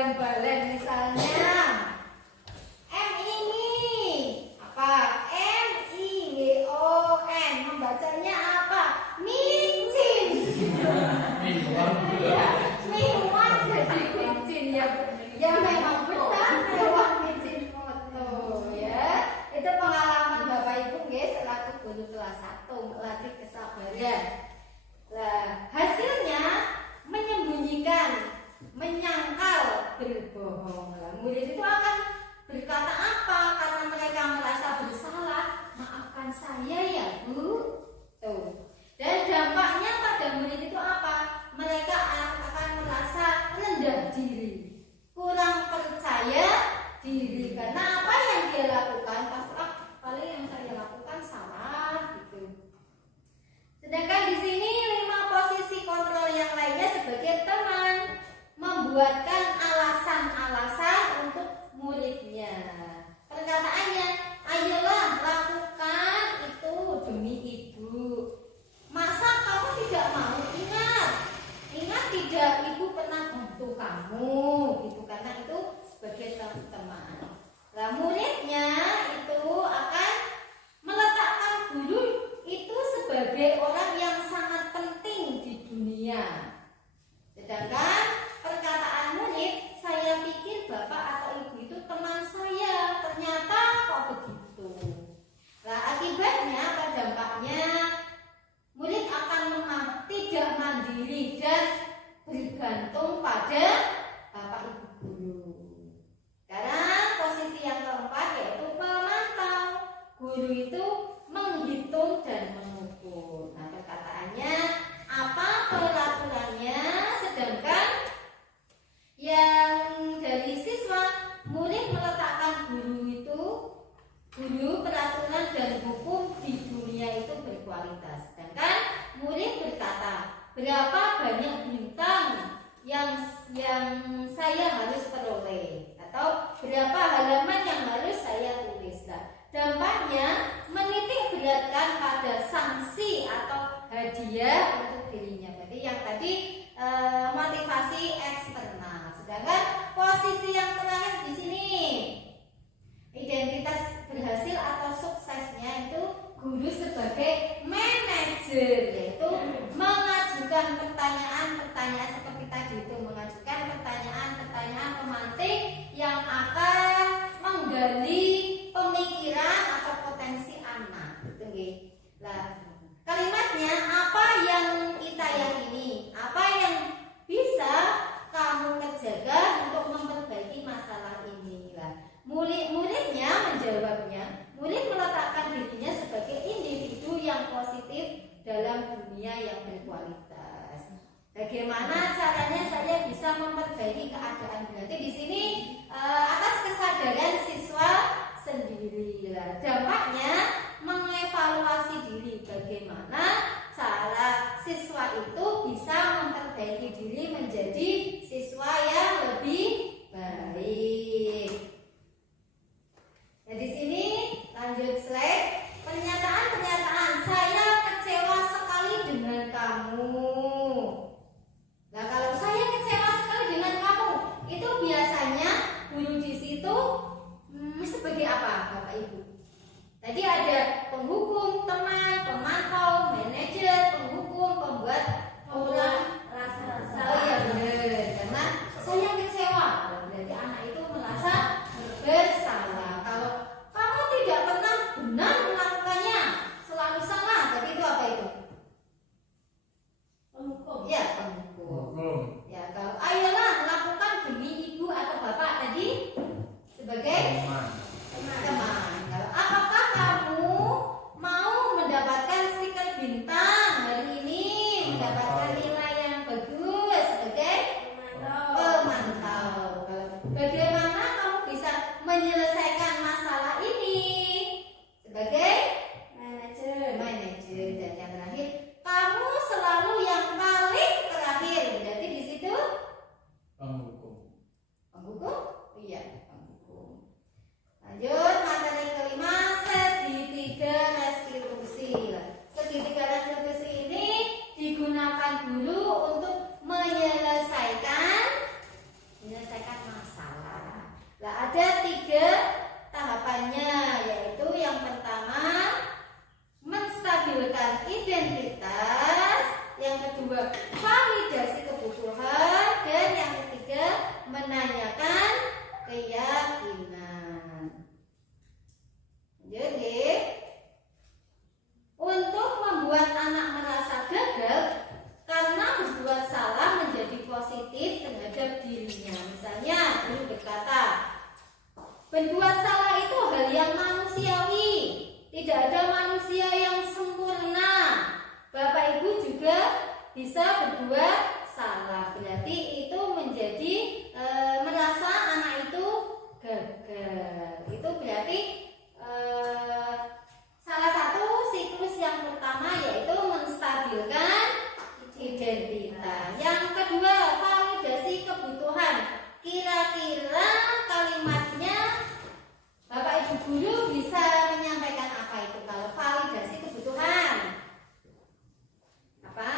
balen-balen misalnya. M ini apa? MIWON. Membacanya apa? Micin. Ya, minuman jadi micin ya. Ya memang benar lewat micin foto ya. Itu pengalaman Bapak Ibu nggih selaku guru kelas 1 melatih kesabaran. Nah, hasilnya menyembunyikan, menyangkal, berbohong. Nah, murid itu akan berkata apa? Karena mereka merasa bersalah, maafkan saya ya Bu. Tuh. Dan dampaknya pada murid itu apa? Mereka akan merasa rendah diri, kurang percaya diri, karena apa yang dia lakukan pasti paling yang saya lakukan salah gitu. Sedangkan di sini 5 posisi kontrol yang lainnya sebagai teman membuatkan alasan-alasan untuk muridnya. Perkataannya, ayolah lakukan itu demi ibu. Masa kamu tidak mau? Ingat tidak ibu pernah bantu kamu gitu, karena itu sebagai teman. Nah, muridnya itu akan meletakkan guru itu sebagai orang yang sangat penting di dunia. Sedangkan perkataan murid, saya pikir bapak atau ibu itu teman saya, ternyata kok begitu. Nah, akibatnya apa dampaknya? Murid akan tidak mandiri dan bergantung pada bapak ibu guru. Sekarang posisi yang keempat yaitu pemantau. Guru itu menghitung dan mengukur. Nah, perkataannya apa peraturannya, sedangkan yang dari siswa, murid meletakkan guru peraturan dan hukum di dunia itu berkualitas. Sedangkan murid berkata, berapa banyak bintang yang saya harus peroleh, atau berapa halaman yang harus saya tulis. Nah, dampaknya menitik beratkan pada sanksi atau hadiah untuk dirinya. Berarti yang tadi motivasi eksternal. Sedangkan posisi yang terakhir di sini, identitas berhasil atau suksesnya itu guru sebagai manajer, yaitu mengajukan pertanyaan-pertanyaan seperti tadi itu, mengajukan pertanyaan-pertanyaan pemantik yang akan menggali pemikiran atau potensi anak. Gitu nggih. Lah, kalimatnya apa yang kita yakini, apa yang bisa kamu kerjakan untuk memperbaiki masalah ini. Lah, murid-muridnya menjawabnya. Murid meletakkan dirinya sebagai individu yang positif dalam dunia yang berkualitas. Bagaimana caranya saya bisa memperbaiki keadaan? Berarti di sini atas kesadaran siswa sendiri. Lah, dampaknya mengevaluasi diri. Bagaimana cara siswa itu bisa memperbaiki diri menjadi siswa yang lebih baik. Nah, di sini lanjut slide. Pernyataan-pernyataan, saya kecewa sekali dengan kamu. Nah, kalau saya kecewa sekali dengan kamu, itu biasanya guru di situ sebagai apa, Bapak Ibu? Tadi ada penghukum, teman, pemantau, manajer, penghukum, pembuat orang rasa. Oh iya benar, karena saya kecewa. Berarti anak itu merasa bersalah. Kalau kamu tidak pernah benar melakukannya, selalu salah. Berarti itu apa itu? Penghukum. Ya, penghukum. Ya, kalau ayolah lakukan demi ibu atau bapak tadi sebagai teman. Kalau apakah kamu mau mendapatkan stiker bintang hari ini, mendapatkan nilai yang bagus sebagai pemantau? Bagaimana kamu bisa menyelesaikan masalah ini sebagai manajer? Dan yang terakhir, kamu selalu yang paling terakhir. Berarti di situ Penghukum. Iya, penghukum. Lanjut materi kelima, segitiga restitusi. Segitiga restitusi ini digunakan dulu untuk menyelesaikan masalah. ada manusia yang sempurna. Bapak Ibu juga bisa berbuat salah. Berarti itu menjadi merasa anak itu gagal. Itu berarti salah satu siklus yang pertama yaitu menstabilkan identitas. Yang kedua, validasi kebutuhan. Kira-kira kalimatnya Bapak Ibu guru bisa menyampaikan apa itu kalau validasi kebutuhan? Apa?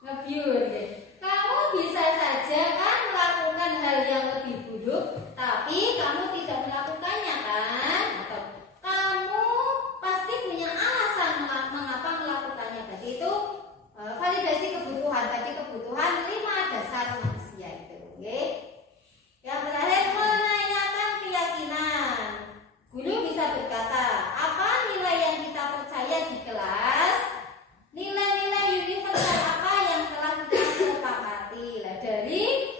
Ngebiur deh. Kamu bisa saja kan melakukan hal yang lebih buruk, tapi kamu tidak melakukannya kan? Atau kamu pasti punya alasan mengapa melakukannya. Berarti itu validasi kebutuhan. Tadi kebutuhan 5 dasar manusia itu. Oke? Yang terakhir, menanyakan keyakinan. Guru bisa berkata, apa nilai yang kita percaya di kelas? Nilai-nilai universal apa yang telah kita sepakati? Nah, dari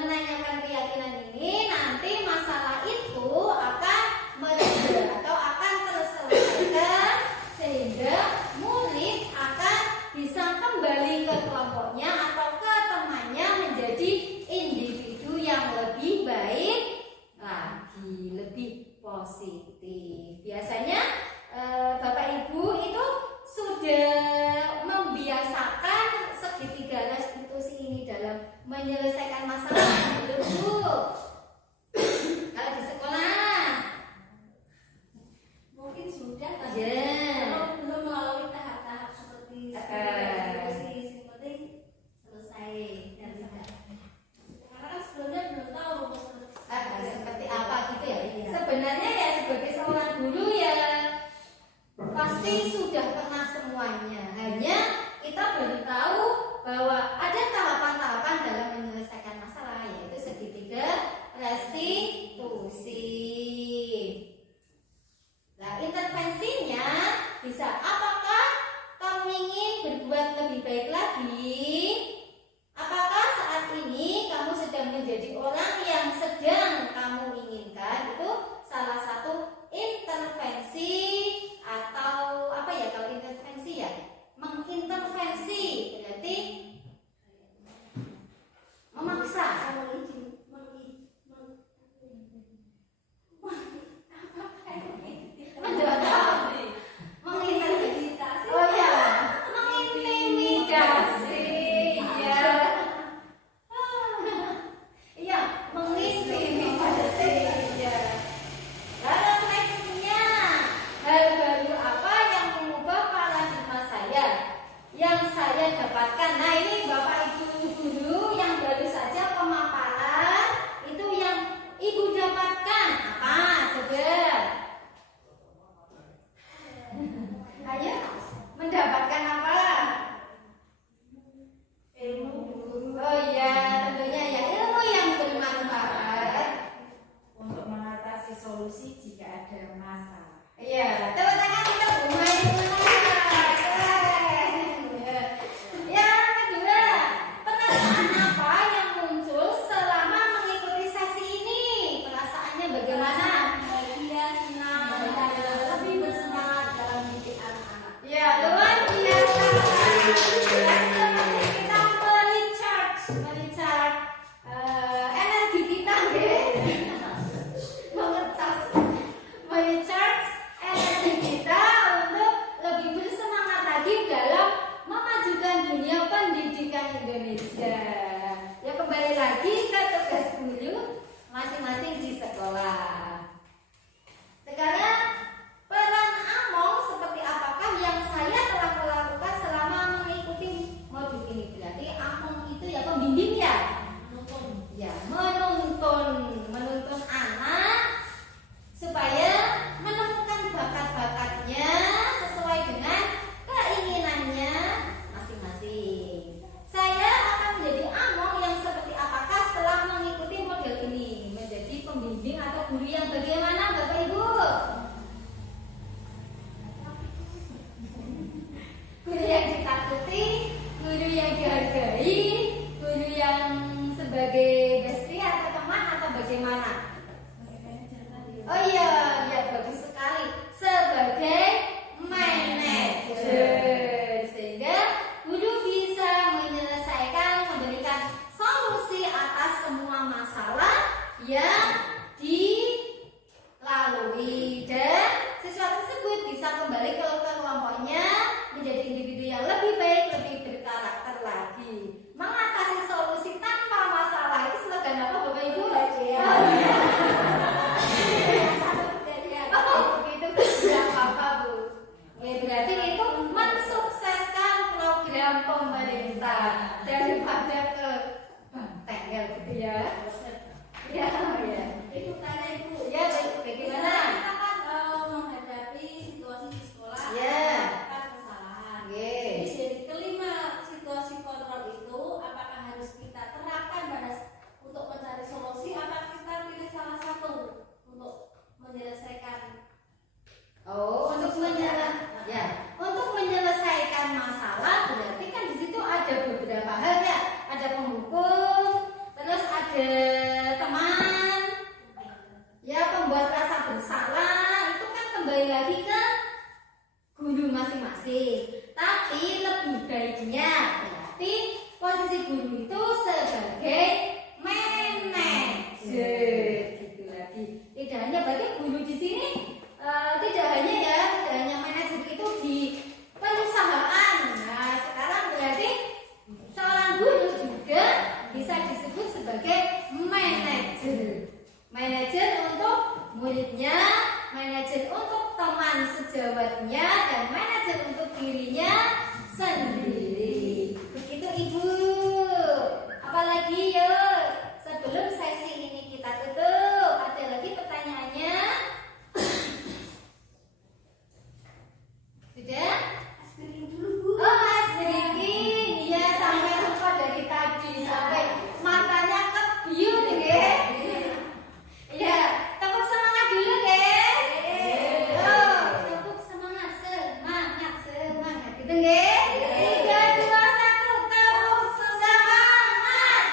menanyakan keyakinan ini nanti masalah itu akan mereda atau akan terselesaikan sehingga murid akan bisa kembali ke kelompoknya atau ke temannya menjadi individu yang lebih baik lagi, lebih positif. Biasanya Bapak Ibu itu sudah membiasakan segitiga restitusi ini dalam menyelesaikan masalah belum Bu? Kalau di sekolah Mungkin sudah kan? ya. Kalau belum melalui tahap-tahap seperti restitusi, yang penting selesai dan tidak. Karena kan sebelumnya belum tahu rumus Seperti apa gitu ya. Iya. Sebenarnya ya sebagai seorang guru ya pasti sudah pernah semuanya. Hanya kita baru tahu bahwa ada tahapan-tahapan dalam menyelesaikan masalah, yaitu segitiga restitusi. Nah, intervensinya bisa apakah kamu ingin berbuat lebih baik lagi? Apakah saat ini kamu sedang menjadi orang yang sedang kamu inginkan? Itu salah satu intervensi atau apa ya kalau intervensi ya? Mengintervensi berarti memaksa. Mengintervensi. Oh ya, mengintimidasi. Ya. Iya, mengintimidasi. Ya. Lalu nextnya, hal baru apa yang mengubah paradigma saya? Yang saya dapatkan. Nah, ini Bapak Ibu guru yang baru saja pemaparan itu yang Ibu dapatkan. Apa? Coba. Ayo, mendapatkan apa? Ilmu Oh iya, tentunya ya ilmu yang bermanfaat. untuk mengatasi solusi jika ada masalah. Iya, tepuk tangan kita mulai. Yang kedua, perasaan apa yang muncul selama mengikuti sesi ini? Perasaannya bagaimana? bahagia, senang, dan lebih bersemangat dalam didik anak-anak. Ya, luar biasa. Kita merecharge energi kita, merecharge energi kita untuk lebih bersemangat lagi dalam memajukan dunia pendidikan Indonesia. Ya, kembali lagi ke tugas guru masing-masing di sekolah. Sekarang peran Among seperti apakah yang saya telah lakukan selama mengikuti modul ini? Berarti Among itu ya pembimbing ya? Ya, menuntun anak supaya menemukan bakat-bakatnya sesuai dengan keinginannya masing-masing. Saya akan menjadi Among yang seperti apakah setelah mengikuti model ini? Menjadi pembimbing atau guru yang bagaimana Bapak Ibu? Guru yang ditakuti Oh iya, ya bagus sekali. Sebagai manajer, sehingga guru bisa menyelesaikan, memberikan solusi atas semua masalah yang dilalui, dan siswa tersebut bisa kembali ke kelompoknya menjadi individu yang lebih baik, lebih berkarakter lagi. Mengatasi solusi tanpa masalah itu slogan apa Bapak Ibu? Itu tidak apa-apa Bu. Oke, berarti itu mensukseskan program pemerintah daripada ke tengel gitu ya. Ya, ya. Itu karena Ibu. Ya, bagaimana? Kita kan menghadapi situasi di sekolah, Ya. melakukan kesalahan. Oke. Jadi kelima situasi kontrol itu apakah harus kita terapkan untuk mencari solusi, apa kita pilih salah satu untuk menyelesaikan? Oh, untuk menyelesaikan masalah berarti kan di situ ada beberapa hal ya. Ada penghukum, terus ada teman, ya pembuat rasa bersalah, itu kan kembali lagi ke guru masing-masing. Tapi lebih baiknya berarti posisi guru itu sebagai manajer gitu lagi. Tidak hanya bagi guru di sini, tidak hanya manajer itu di perusahaan. Nah, sekarang berarti seorang guru juga bisa disebut sebagai manajer. Manajer untuk muridnya, manajer untuk teman sejawatnya, dan manajer untuk dirinya sendiri. Begitu Ibu. Apalagi yuk, sebelum sesi ini kita tutup, ada lagi pertanyaannya? Sudah? Aspirin dulu Bu. Oh, Mas Briki, iya sampai lupa dari tadi sampai matanya kebiu nih, nggih. Iya, tepuk semangat dulu, nggih. Oh, tepuk semangat, gitu, nggih. 3, 2, 1, tepuk semangat.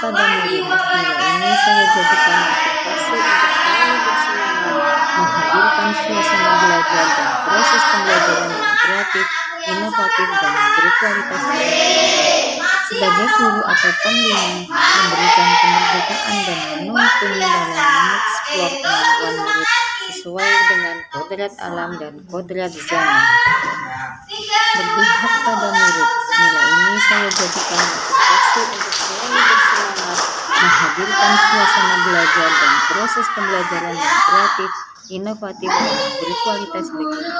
pada murid. Nilai ini saya jadikan motivasi untuk selalu bersemangat menghadirkan suasana belajar dan proses pembelajaran yang kreatif, inovatif, dan berkualitas bagi murid. Sebagai guru atau pembina, memberikan kemerdekaan dan menuntun dalam mengeksplor kemampuan murid sesuai dengan kodrat alam dan kodrat zaman. Berpihak pada murid, nilai ini saya jadikan motivasi untuk selalu bersemangat menghadirkan suasana belajar dan proses pembelajaran yang kreatif, inovatif, dan berkualitas bagi murid.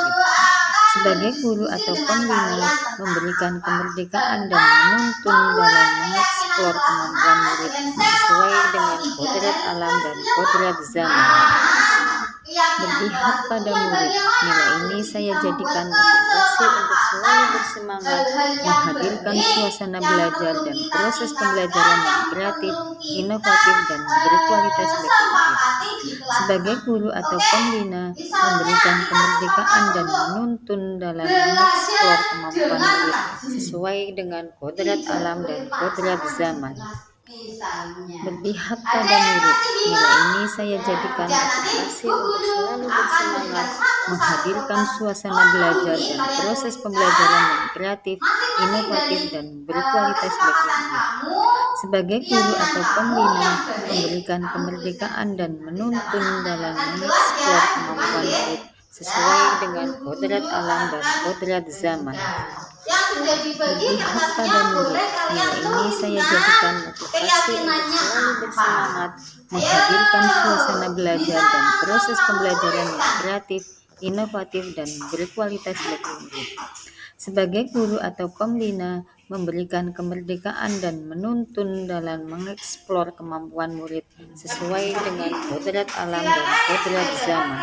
Sebagai guru atau pembina, memberikan kemerdekaan dan menuntun dalam mengeksplor kemampuan murid sesuai dengan kodrat alam dan kodrat zaman. Berpihak pada murid, nilai ini saya jadikan motivasi untuk selalu bersemangat menghadirkan suasana belajar dan proses pembelajaran yang kreatif, inovatif, dan berkualitas bagi murid. Sebagai guru atau pembina, memberikan kemerdekaan dan menuntun dalam mengeksplor kemampuan murid sesuai dengan kodrat alam dan kodrat zaman. Berpihak pada murid, nilai ini saya jadikan motivasi untuk selalu bersemangat menghadirkan suasana belajar dan proses pembelajaran yang kreatif, inovatif, dan berkualitas bagi murid. Sebagai guru atau pembina, memberikan kemerdekaan dan menuntun dalam mengeksplor kemampuan murid sesuai dengan kodrat alam dan kodrat zaman. Berpihak pada murid, nilai ini saya jadikan motivasi untuk selalu bersemangat menghadirkan suasana belajar dan proses pembelajaran yang kreatif, inovatif, dan berkualitas bagi murid. Sebagai guru atau pembina, memberikan kemerdekaan dan menuntun dalam mengeksplor kemampuan murid sesuai dengan kodrat alam dan kodrat zaman.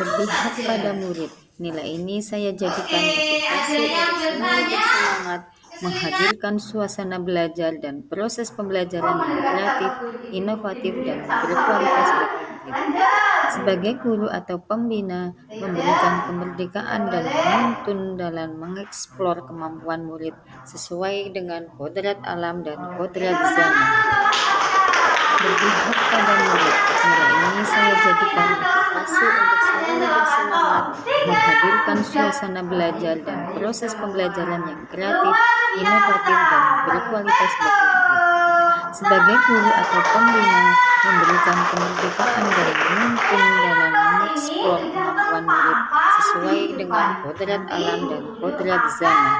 Berpihak pada murid, nilai ini saya jadikan motivasi untuk selalu bersemangat menghadirkan suasana belajar dan proses pembelajaran yang kreatif, inovatif, dan berkualitas bagi murid. Sebagai guru atau pembina, memberikan kemerdekaan dan menuntun dalam mengeksplor kemampuan murid sesuai dengan kodrat alam dan kodrat zaman. Berpihak pada murid, nilai ini saya jadikan motivasi untuk selalu bersemangat menghadirkan suasana belajar dan proses pembelajaran yang kreatif, inovatif, dan berkualitas bagi murid. Sebagai guru atau pembina, memberikan kemerdekaan dan menuntun dalam mengeksplor kemampuan murid sesuai dengan kodrat alam dan kodrat zaman.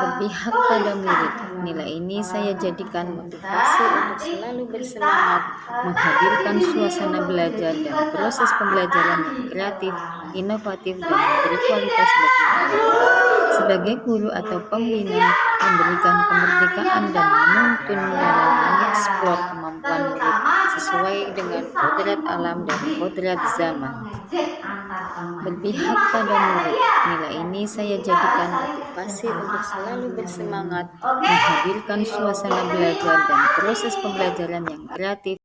Berpihak pada murid, nilai ini saya jadikan motivasi untuk selalu bersemangat menghadirkan suasana belajar dan proses pembelajaran yang kreatif, inovatif, dan berkualitas bagi murid. Sebagai guru atau pembina, memberikan kemerdekaan dan menuntun dalam mengeksplor kemampuan murid sesuai dengan kodrat alam dan kodrat zaman. Berpihak pada murid, nilai ini saya jadikan motivasi untuk selalu bersemangat menghadirkan suasana belajar dan proses pembelajaran yang kreatif.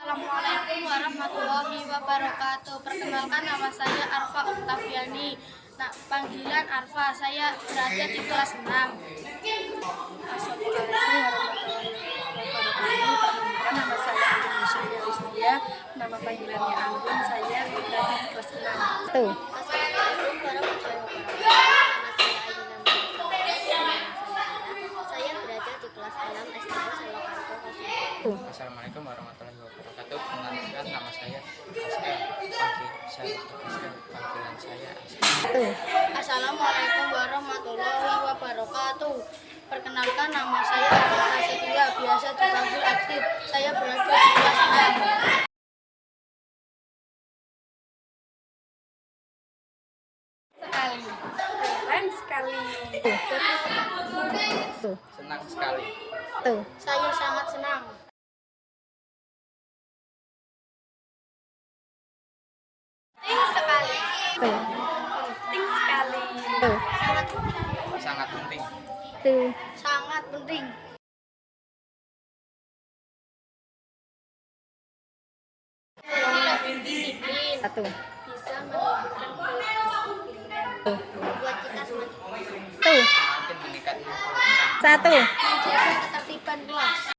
Assalamualaikum warahmatullahi wabarakatuh. Perkenalkan, nama saya Arfa Oktaviani. Panggilan Arfa, saya berada di kelas 6. Assalamualaikum warahmatullahi wabarakatuh. Perkenalkan, nama saya Anggun Yusufia Listia. Nama panggilannya Anggun, saya berada di kelas 6. Tuh. Assalamualaikum warahmatullahi wabarakatuh. Saya berada di kelas 6 SDN Solokarto. Assalamualaikum warahmatullahi wabarakatuh. Perkenalkan, nama saya panggilan saya Assalamualaikum warahmatullahi wabarakatuh. Perkenalkan, nama saya Adit Hasetia, biasa dipanggil Adit. Saya berada di kelas 6. Keren sekali. senang sekali. Saya sangat senang. Penting sekali. Penting sekali. Sangat penting. Sangat penting. Penting Satu. Bisa menunjukkan kedisiplinan. Membuat kita semakin Tuh. Semakin meningkatnya. Satu. menjaga ketertiban kelas.